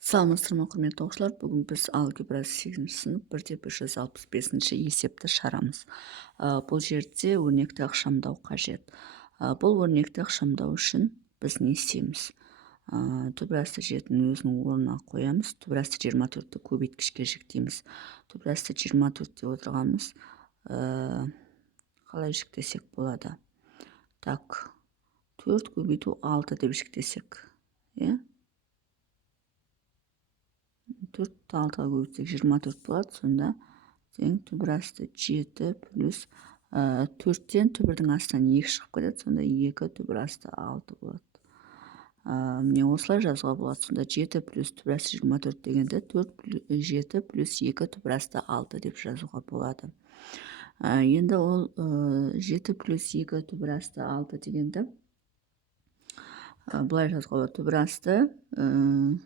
Саламатсыздар ма, құрметті оқушылар? Бүгін біз алгебра 8-ші сынып 1-165-ші есепті шығарамыз. Бұл жерде өрнекті ықшамдау қажет. Бұл өрнекті ықшамдау үшін біз не істейміз? Түбірасты жетінің өзінің орнына қоямыз. Түбірасты 24-ті көбейткішке жіктейміз. Түбірасты 24 деп отырғанымыз қалай жіктесек болады? Так, 4 көбейту 6 деп жіктесек. 4-ті 6-ға көбейтсек 24 болады. Сонда тең түбірасты 7 плюс 4-тен түбірдің астынан 2 шығып кетеді. Сонда 2 түбірасты 6 болады. Міне осылай жазуға болады. Сонда 7 плюс түбірасты 24 дегенде 7 плюс 2 түбірасты 6 деп жазуға болады. Енді ол 7 плюс 2 түбірасты 6 дегенде бұлай жазуға болады.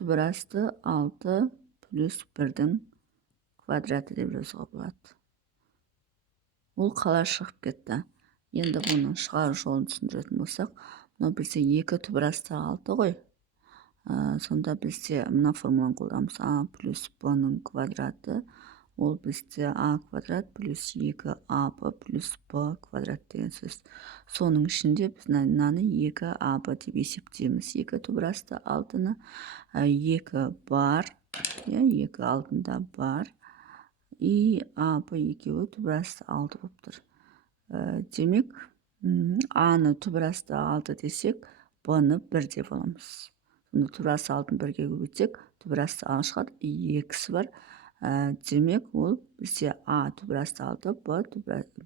Түбірасты 6 плюс 1-дің квадраты деп жазуға болады. Ол қалай шығып кетті? Енді бұның шығару жолын түсіндіретін болсақ, мынау бізде 2 түбірасты 6 ғой. Сонда бізде мына формуланы қолданамыз. А плюс Б-ның квадраты, ол бізде А квадрат плюс 2АБ плюс Б квадрат деген сөз. Соның ішінде біз мынаны 2АБ деп есептейміз. 2 түбірасты 6-ны 2 бар, 2 алдында бар, и АБ екеуі түбірасты 6 болып тұр. Демек, А-ны түбірасты 6 десек, Б-ны 1 деп аламыз. Түбірасты 6-ны 1-ге көбейтсек, түбірасты 6 шығады, 2-сі бар. Демек, ол бізде А түбірасты 6, Б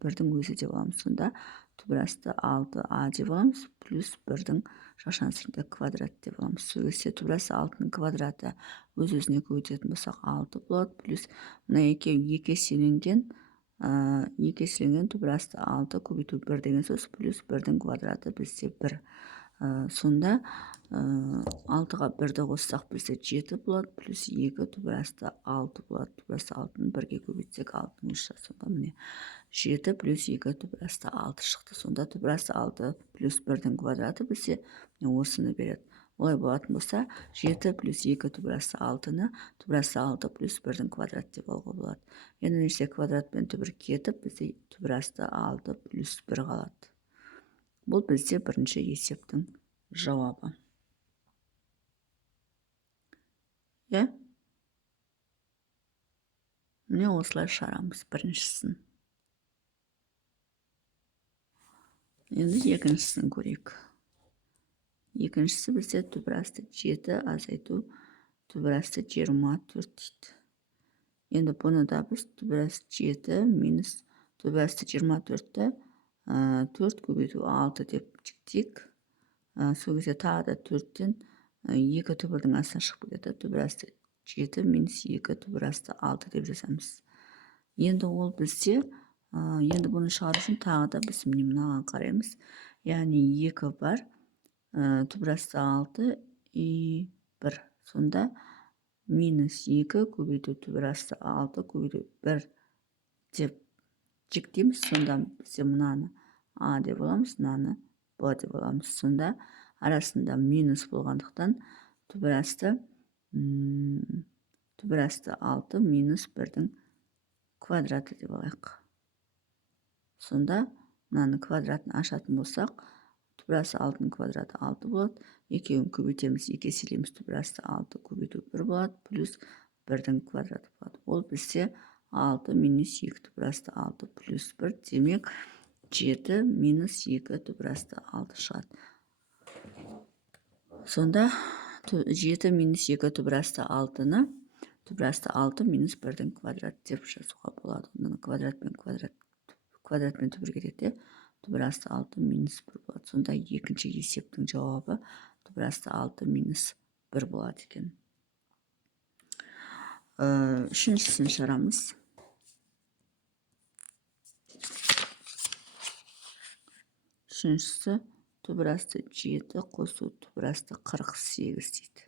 1-дің өзі деп аламыз. Сонда түбірасты 6А деп аламыз, плюс 1-дің шашансырында квадрат деп аламыз. Сөйлесе түбірасты 6-ның квадраты өз-өзіне көбейтетін болсақ 6 болады, плюс мына екеуі 2 еселенген түбірасты 6 көбейту 1 деген сөз, плюс 1-дің квадраты бізде 1. Сонда 6-ға 1-ді қоссақ бізде 7 болады, плюс 2 түбірасты 6 болады. Түбірасты 6-ны 1-ге көбейтсек 6-ның үші. Сонда міне 7 плюс 2 түбірасты 6 шықты. Сонда түбірасты 6 плюс 1-дің квадраты бізде осыны береді. Олай болатын болса, 7 плюс 2 түбірасты 6-ны түбірасты 6 плюс 1-дің квадрат деп алуға болады. Енді нәрсе квадрат пен түбір кетіп, бізде түбірасты 6 плюс 1 қалады. Бұл бізде бірінші есептің жауабы. Міне осылай шығарамыз біріншісін. Енді екіншісін көрейік. Екіншісі бізде түбірасты 7 азайту түбірасты 24 дейді. Енді бұны да біз түбірасты 7 минус түбірасты 24-ті 4 көбейту 6 деп жіктейік. Сол кезде тағы да 4-тен 2 түбірдің астынан шығып кетеді. Түбірасты 7 минус 2 түбірасты 6 деп жазамыз. Енді ол бізде, енді бұны шығару үшін тағы да біз мынаған қараймыз. Яғни 2 бар, түбірасты 6 и 1. Сонда минус 2 көбейту түбірасты 6 көбейту 1 деп жіктейміз. Сонда бізде мынаны А деп аламыз, мынаны Б деп аламыз. Сонда арасында минус болғандықтан түбірасты 6 минус 1-дің квадраты деп алайық. Сонда мынаны квадратын ашатын болсақ, түбірасты 6-ның квадраты 6 болады. Екеуін көбейтеміз, 2 еселейміз, түбірасты 6 көбейту 1 болады, плюс 1-дің квадраты болады. Ол бізде 6 минус 2 түбірасты 6 плюс 1, демек 7 минус 2 түбірасты 6 шығады. Сонда 7 минус 2 түбірасты 6-ны түбірасты 6 минус 1-дің квадрат деп жазуға болады. Онда квадрат пен түбір кетеді, түбірасты 6 минус 1 болады. Сонда екінші есептің жауабы түбірасты 6 минус 1 болады екен. Үшіншісін шығарамыз. Үшіншісі түбірасты 7 қосу түбірасты 48 дейді.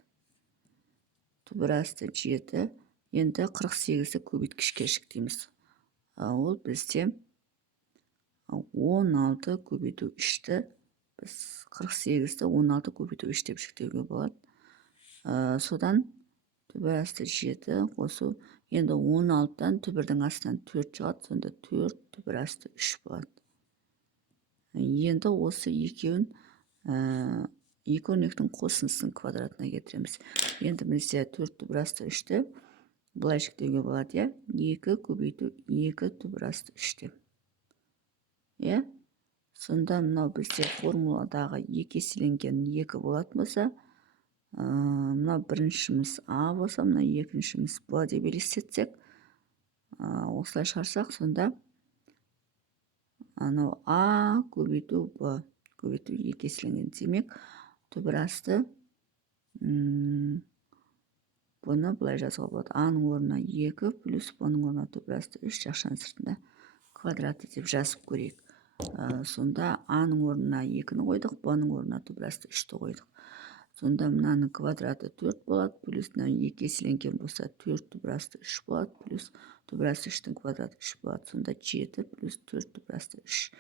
Түбірасты 7, енді 48-ді көбейткішке жіктейміз. Ол бізде 16 көбейту 3-ті, біз 48-ді 16 көбейту 3 деп жіктеуге болады. содан түбір асты 7 қосу. Енді 16-дан түбірдің астынан 4 шығады. Сонда 4 түбір асты 3 болады. Енді осы екеуін екі өрнектің қосындысының квадратына кетіреміз. Енді бізде 4 түбір асты 3-ті былай жіктеуге болады, 2 көбейту 2 түбір асты 3-те. Сонда мынау бізде формуладағы 2 еселенген 2 болатын болса, мынау біріншіміз А болса, мынау екіншіміз Б деп елестетсек, осылай шығарсақ, сонда анау А көбейту Б көбейту 2 еселенген. Демек, түбір асты бұны былай жазуға болады. А-ның орнына 2 плюс Б-ның орнына түбір асты 3 жақшаның сыртында квадраты деп жазып көрейік. Сонда А-ның орнына 2-ні қойдық, Б-ның орнына түбір асты 3-ті қойдық. Сонда мынаның квадраты 4 болады, плюс 2 еселенген болса 4 түбір асты 3 болады, плюс түбір асты 3-тің квадраты 3 болады. Сонда 7 плюс 4 түбір асты 3.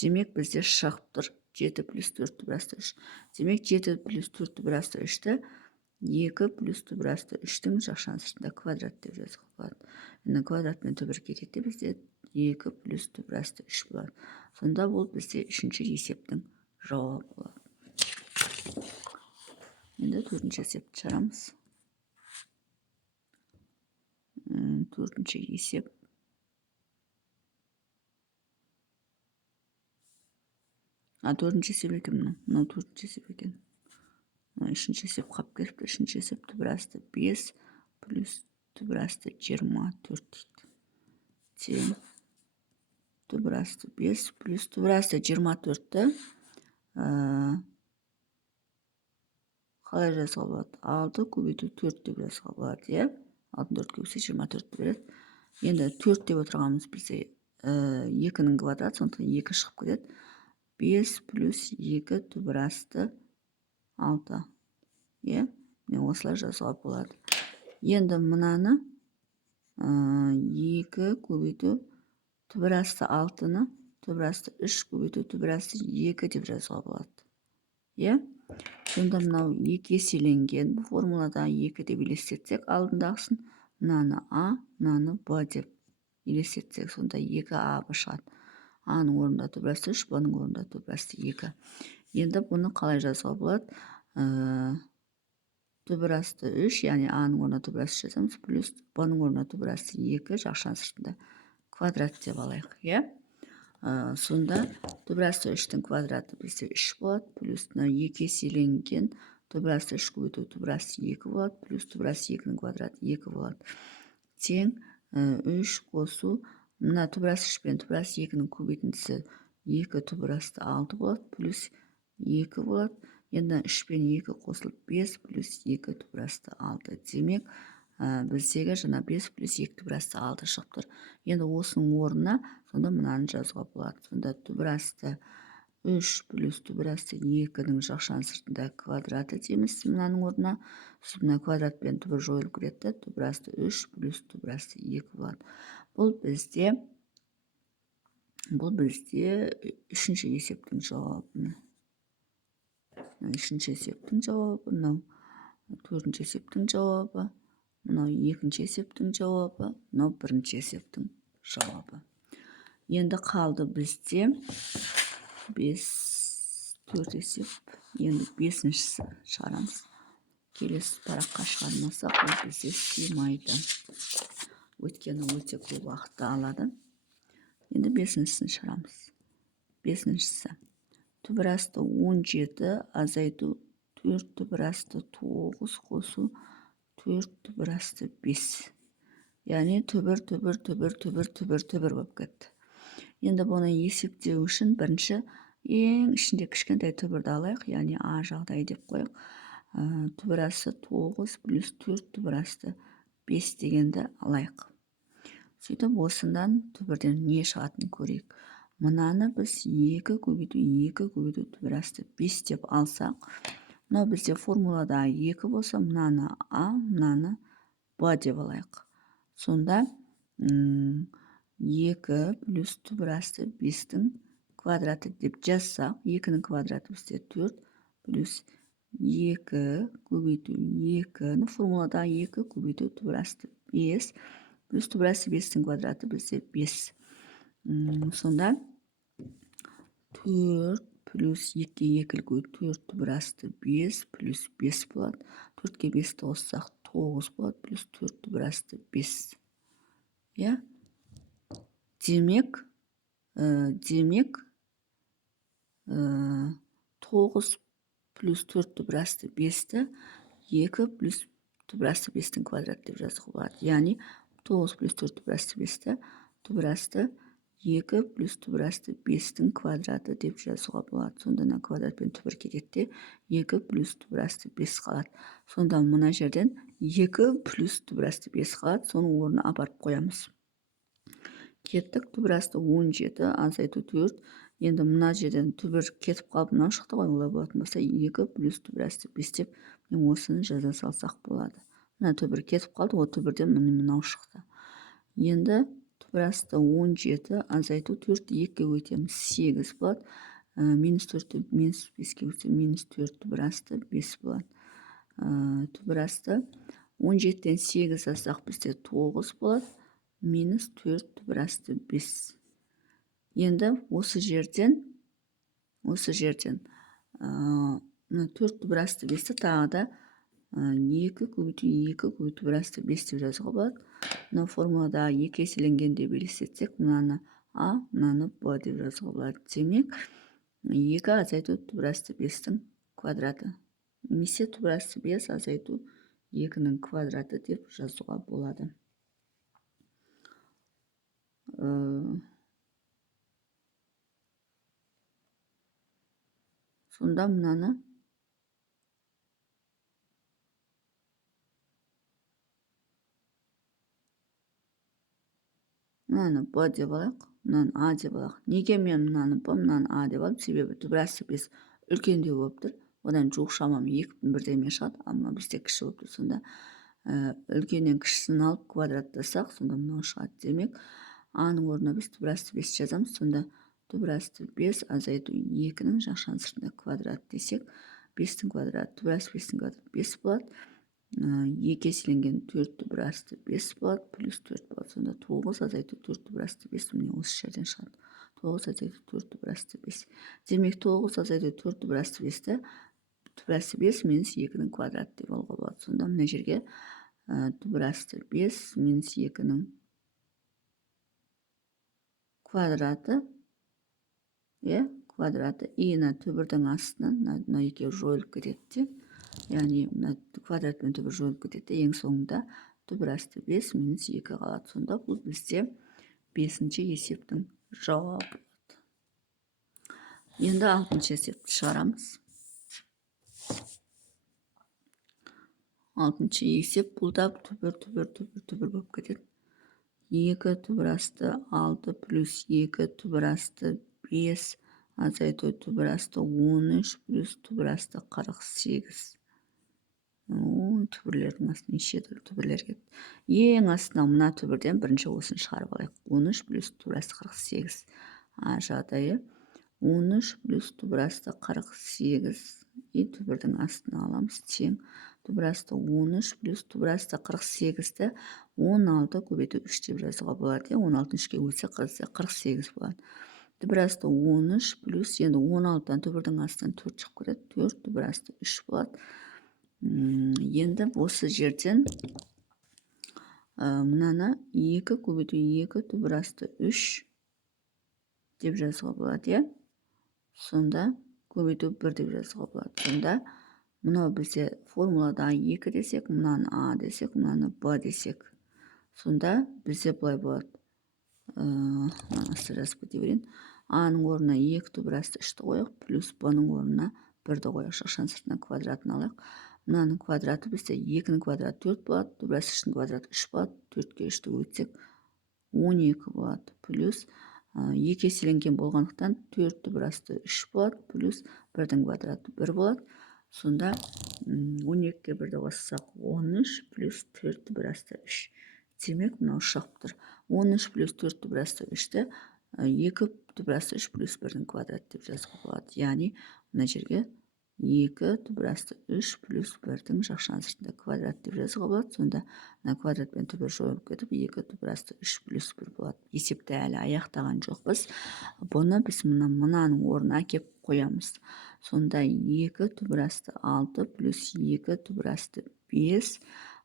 Демек, бізде шығып тұр 7 плюс 4 түбір асты 3. Демек, 7 плюс 4 түбір асты 3-ті 2 плюс түбір асты 3-тің жақшаның сыртында квадрат деп жазуға болады. Енді квадратпен түбір кетеді, бізде 2 плюс түбір асты 3 болады. Сонда бұл бізде үшінші есептің жауабы болады. Енді төртінші есепті шығарамыз. Төртінші есеп. Төртінші есеп екен мұны. Мынау төртінші есеп екен. Үшінші есеп қап келіпті. Үшінші есеп түбір асты 5 плюс түбір асты 24 дейді. Тең түбір асты 5 плюс түбір асты 24-ті қалай жазуға болады? 6 көбейту 4 деп жазуға болады, 6-ны 4 көбейсе 24 береді. Енді 4 деп отырғанымыз бізде 2-ның квадраты, сондықтан 2 шығып кетеді. 5 плюс 2 түбір асты 6. Осылай жазуға болады. Енді мынаны 2 көбейту түбір асты 6-ны түбір асты 3 көбейту түбір асты 2 деп жазуға болады. Сонда мынау 2 еселенген, бұл формулада 2 деп елестетсек, алдындағысын мынаны А, мынаны Б деп елестетсек, сонда 2А Б шығады. А-ның орнында түбір асты 3, Б-ның орнында түбір асты 2. Енді бұны қалай жазуға болады? Түбір асты 3, яғни А-ның орнына түбір асты жазамыз, плюс Б-ның орнына түбір асты 2 жақшаның сыртында квадрат деп алайық. Сонда түбір асты 3-тің квадраты бізде 3 болады, плюс 2 еселенген түбір асты 3 көбейту түбір асты 2 болады, плюс түбір асты 2-ның квадраты 2 болады. Тең 3 қосу, мына түбір асты 3 пен түбір асты 2-ның көбейтіндісі 2 түбір асты 6 болады, плюс 2 болады. Енді 3 пен 2 қосылып 5 плюс 2 түбір асты 6. Демек, біздегі жаңа 5 плюс 2 түбір асты 6 шығып тұр. Енді осының орнына сонда мынаны жазуға болады. Сонда түбір асты 3 плюс түбір асты 2-ның жақшаның сыртында квадраты дейміз мынаның орнына. Мына квадратпен түбір жойылып кетті. Түбір асты 3 плюс түбір асты 2 болады. Бұл бізде үшінші есептің жауабы. Үшінші есептің жауабы, мынау төртінші есептің жауабы, мынау екінші есептің жауабы, мынау бірінші есептің жауабы. Енді қалды бізде 4 есеп. Енді 5-шісі шығарамыз. Келесі параққа шығармасақ, ол бізде сыймайды. Өйткені өте көп уақытты алады. Енді 5-шісін шығарамыз. 5-шісі. Түбір асты 17 азайту 4 түбір асты 9 қосу 4 түбір асты 5. Яғни түбір болып кетті. Енді бұны есептеу үшін бірінші ең ішінде кішкентай түбірді алайық, яғни А жағдай деп қойық. Түбір асты 9 плюс 4 түбір асты 5 дегенді алайық. Сөйтіп, осындан түбірден не шығатынын көрейік. Мынаны біз 2 көбейту түбір асты 5 деп алсақ, мынау бізде формулада 2 болса, мынаны А, мынаны Б деп алайық. Сонда 2 плюс түбір асты 5-тің квадраты деп жазсақ, 2-ның квадраты бізде 4 плюс 2 көбейту 2-ні формулада 2 көбейту түбір асты 5 плюс түбір асты 5-тің квадраты бізде 5. Сонда 4 плюс 2 2 4 түбір асты 5 плюс 5 болады. 4-ке 5-ті қоссақ 9 болады плюс 4 түбір асты 5. Демек 9 плюс 4 түбір асты 5-ті 2 плюс түбір асты 5-тің квадраты деп жазуға болады. Яғни 9 плюс 4 түбір асты 5-ті түбір асты 2 плюс түбір асты 5-тің квадраты деп жазуға болады. Сонда квадратпен түбір кетеді, 2 плюс түбір асты 5 қалады. Сонда мына жерден 2 плюс түбір асты 5 қалады. Соның орнына апарып қоямыз. Кеттік, түбір асты 17, азайту 4. Енді мына жерден түбір кетіп қалып, мынау шықты ғой, олай болатын болса 2 плюс түбір асты 5 деп осыны жаза салсақ болады. Мына түбір кетіп қалды, ол түбірден мынау шықты. Енді түбір асты 17, азайту 4, 2-ге өтеміз 8 болады. Минус 4-ті минус 5-ге өтсе минус 4 түбір асты 5 болады. Түбір асты 17-тен 8 алсақ бізде 9 болады. Минус 4 түбір асты 5. Енді осы жерден 4 түбір асты 5-ті тағы да 2 көбейту 2 көбейту түбір асты 5 деп жазуға болады. Мына формулада 2 еселенген деп елестетсек, мынаны А, мынаны Б деп жазуға болады. Демек 2 азайту түбір асты 5-тің квадраты. Немесе түбір асты 5 азайту 2-нің квадраты деп жазуға болады. Сонда мынаны Б деп алайық, мынаны А деп алайық. Неге мен мынаны Б, мынаны А деп алып? Себебі түбір асты 5 үлкендеу болып тұр. Одан жуық шамам 2-дің бірдеме шығады, amma бізде кіші болып тұр. Сонда үлкеннен кішісін алып квадраттасақ, сонда мынау шығады. Демек, А-ның орнына біз түбір асты 5 жазамыз. Сонда түбір асты 5 азайту 2-нің жақшан сыртында квадрат десек, 5-тің квадраты, түбір асты 5-тің квадраты 5 болады. 2 еселенген 4 түбір асты 5 болады, плюс 4 болады. Сонда 9 азайту 4 түбір асты 5, міне осы жерден шығады. 9 азайту 4 түбір асты 5. Демек 9 азайту 4 түбір асты 5-ті түбір асты 5 минус 2-нің квадраты деп алуға болады. Сонда мына жерге түбір асты 5 минус 2-нің квадраты, квадраты, иіні түбірдің астынан мына екеуі жойылып кетеді. Яғни квадрат пен түбір жойылып кетеді. Ең соңында түбір асты 5 минус 2 қалады. Сонда бұл бізде 5-ші есептің жауабы болады. Енді 6-ші есепті шығарамыз. 6-ші есеп бұл да түбір болып кетеді. 2 түбір асты 6 плюс 2 түбір асты 5 азайту түбір асты 13 плюс түбір асты 48. Түбірлердің астына неше түрлі түбірлер кетті. Ең астына мына түбірден бірінші осыны шығарып алайық. 13 плюс түбір асты 48. Жағдайы 13 плюс түбір асты 48 түбірдің астына аламыз. Тең түбір асты 13 плюс түбір асты 48-ті 16 көбейту 3 деп жазуға болады. 16-ны 3-ке өтсе 48 болады. Түбір асты 13 плюс, енді 16-тан түбірдің астынан 4 шығып кетеді. 4 түбір асты 3 болады. Енді осы жерден мынаны 2 көбейту 2 түбір асты 3 деп жазуға болады. Сонда көбейту 1 деп жазуға болады. Сонда мынау бізде формулада 2 десек, мынаны А десек, мынаны Б десек. Сонда бізде бұлай болады. Мынасы жазып кете берейін. А-ның орнына 2 түбір асты 3-ті қойық, плюс Б-ның орнына 1-ді қойық, шықшан сыртынан квадратын алайық. Мынаның квадраты бізде 2-нің квадраты 4 болады, түбір асты 3-ның квадраты 3 болады, 4-ке 3-ті өтсек 12 болады, плюс 2 еселенген болғандықтан 4 түбір асты 3 болады, плюс 1-дің квадраты 1 болады. Сонда 12-ке 1-ді қоссақ 13 плюс 4 түбір асты 3. Демек, мынау шығып тұр. 13 плюс 4 түбір асты 3-ті 2 түбір асты 3 плюс 1-дің квадраты деп жазуға болады. Яғни, мына жерге 2 түбір асты 3 плюс 1-дің жақшан сыртында квадрат деп жазуға болады. Сонда мына квадрат пен түбір жойылып кетіп, 2 түбір асты 3 плюс 1 болады. Есепті әлі аяқтаған жоқпыз. Бұны біз мынаның орнына әкеп қоямыз. Сонда 2 түбір асты 6 плюс 2 түбір асты 5.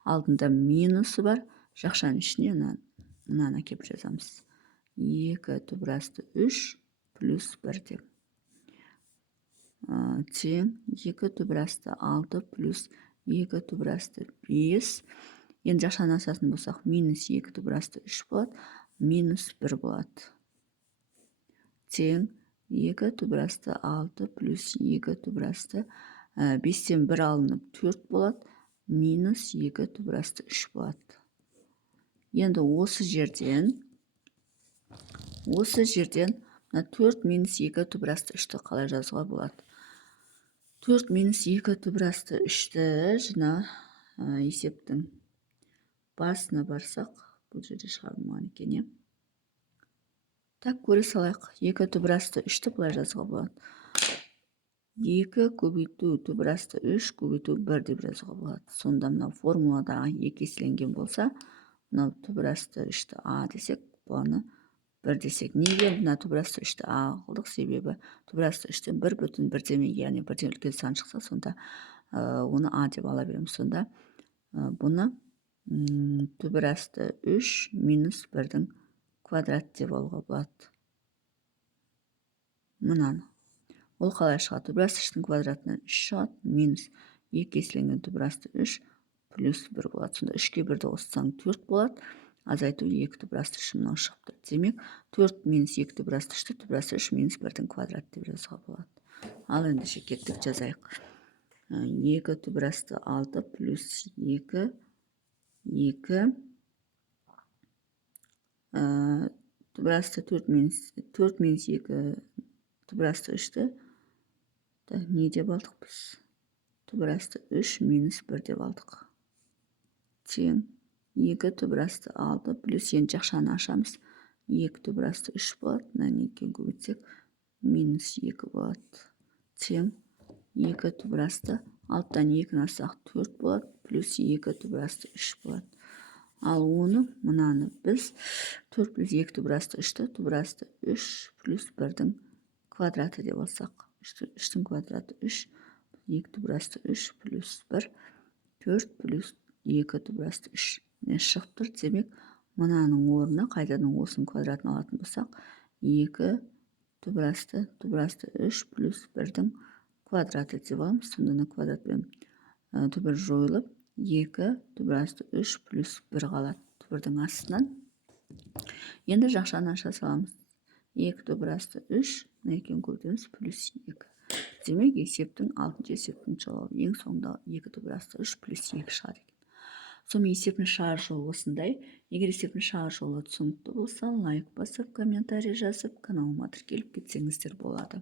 Алдында минусы бар. Жақшаның ішіне мынаны әкеп жазамыз. 2 түбір асты 3 плюс 1 деп. Тең 2 түбір асты 6 плюс 2 түбір асты 5. Енді жақшаны асатын болсақ, минус 2 түбір асты 3 болады, минус 1 болады. Тең 2 түбір асты 6 плюс 2 түбір асты 5-тен 1 алынып 4 болады, минус 2 түбір асты 3 болады. Енді осы жерден 4 минус 2 түбір асты 3-ті қалай жазуға болады? 4 минус 2 түбір асты 3-ті жына есептің басына барсақ, бұл жерде шығарылмаған екен. Так, көре салайық. 2 түбір асты 3-ті бұлай жазуға болады. 2 көбейту түбір асты 3 көбейту 1 деп жазуға болады. Сонда мына формуладағы 2 еселенген болса, мына түбір асты 3-ті а десек, бұны 1 десек. Неге мына түбір асты 3-ті а қылдық? Себебі түбір асты 3-тен 1 бүтін 1-деме, яғни 1-ден үлкен сан шықса, сонда оны а деп ала береміз. Сонда бұны түбір асты 3 минус 1-дің квадрат деп алуға болады. Мынаны. Ол қалай шығады? Түбір асты 3-тің квадратынан 3 шығады, минус 2 еселенген түбір асты 3 плюс 1 болады. Сонда 3-ке 1-ді қоссаң 4 болады. Азайту 2 түбір асты 3 мынау шығып тұр. Демек, 4 минус 2 түбір асты 3-ті түбір асты 3 минус 1-дің квадрат деп жазуға болады. Ал ендеше кеттік жазайық. 2 түбір асты 6 плюс 2 түбір асты 4 минус 2 түбір асты 3-ті не деп алдық біз? Түбір асты 3 минус 1 деп алдық. Тең 2 түбір асты 6 плюс енді жақшаны ашамыз. 2 түбір асты 3 болады. Мынаны 2-ге көбейтсек, минус 2 болады. Тең 2 түбір асты 6-тан 2-ні алсақ 4 болады, плюс 2 түбір асты 3 болады. Ал оны мынаны біз 4 плюс 2 түбір асты 3-ті түбір асты 3 плюс 1-дің квадраты деп алсақ. 3-тің квадраты 3, 2 түбір асты 3 плюс 1, 4 плюс 2 түбір асты 3. Шығып тұр. Демек, мынаның орнына қайтадан осының квадратын алатын болсақ, 2 түбір асты 3 плюс 1-дің квадраты деп аламыз. Сонда квадрат пен түбір жойылып, 2 түбір асты 3 плюс 1 қалады түбірдің астынан. Енді жақшаны аша саламыз. 2 түбір асты 3, екеуін көбейтеміз, плюс 2. Демек, есептің 6-шы есептің жауабы ең соңында 2 түбір асты 3 плюс 2 шығады. Сонымен есептің шығар жолы осындай. Егер есептің шығар жолы түсінікті болса, лайк басып, комментарий жазып, каналыма тіркеліп кетсеңіздер болады.